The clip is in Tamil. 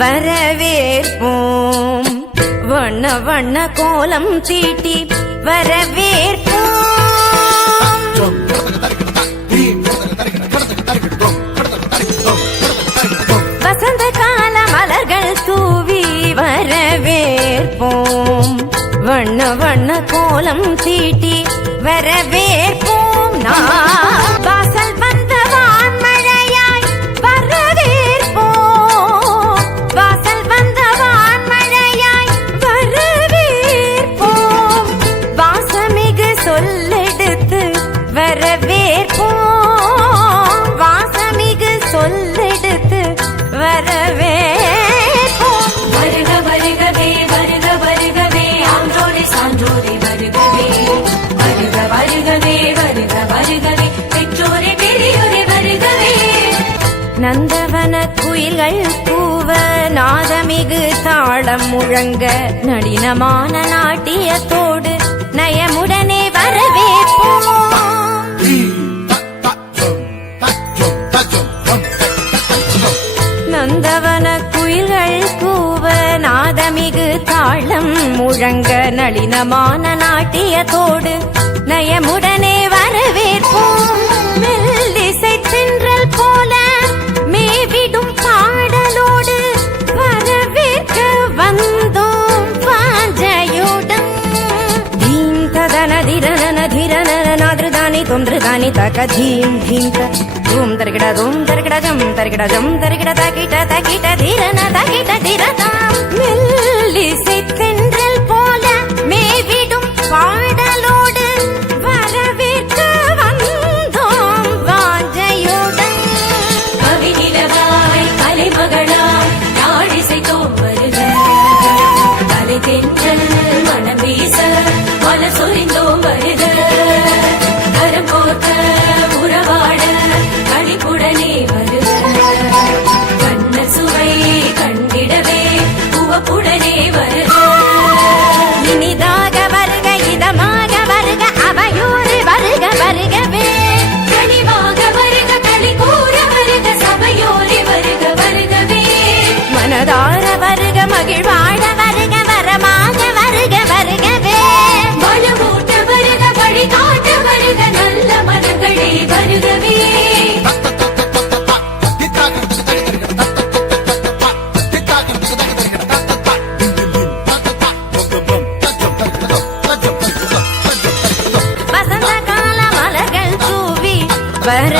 வரவேற்போம். வண்ண வண்ண கோலம் தீட்டி வரவேற்போம். வசந்த கால மலர்கள் தூவி வரவேற்போம். வண்ண வண்ண கோலம் தீட்டி வரவேற்போம். வாசல் வந்த வான்மழையாய் வரவேற்போம். வாசல் வந்த வான்மழையாய் வரவேற்போம். வாசமிகு சொல்லெடுத்து வரவேற்போம். வாசமிகு சொல்லெடுத்து வரவேற்போம். வருக வருகவே வருக வருகவே ஆன்றோரே சான்றோரே வருகவே. வருக வருகவே வருக வருகவே பெற்றோரே பெரியோரே வருகவே. நந்தவன குயில்கள் கூவ நாதமிகு தாளம் முழங்க நளினமான நாட்டியத்தோடு நயமுடனே வரவேற்போம். நந்தவன குயில்கள் கூவ நாதமிகு தாளம் முழங்க நளினமான நாட்டியத்தோடு நயமுடனே வரவேற்போம். மெல்லிசை தென்றல் போல மேவிடும் பாடலோடு வரவேற்க வந்தோம் வாஞ்சையுடன். தீம் ததன திரன திரன நாதிருதானி தொந்திருதானி தக தீம் தீம் தூம் தருகிட தூம் தருகிட ஜம் தருகிட ஜம் தருகிட தகிட தகிட திரன தகிட திரதாம். மெல்லிசை தென்றல் போல மேவிடும் பாடலோடு வரவேற்க வந்தோம் வாஞ்சையுடன். கவிநிலவாய் கலைமகளாய் நாடிசைத்தோம் வருக. கலை தென்றல் மனம் வீச மலர் சொரிந்தோம் வருக. கரம் கோர்க்க உறவாட கணிப்புடனே வருக. கண்ண சுவை கண்டிடவே உவப்புடனே வருக. இனிதாக வருக இதமாக வருக அவையோடு வருக வருகவே. கனிவாக வருக களி கூற வருக சபையோரே வருக வருகவே. மனதார வருக மகிழ்வாழ வருக வரமாக வருக வருகவே. வளமூட்ட வருக வழி காட்ட வருக நல்ல மனங்களே வருகவே. வசந்த கால மலர்கள் தூவி வர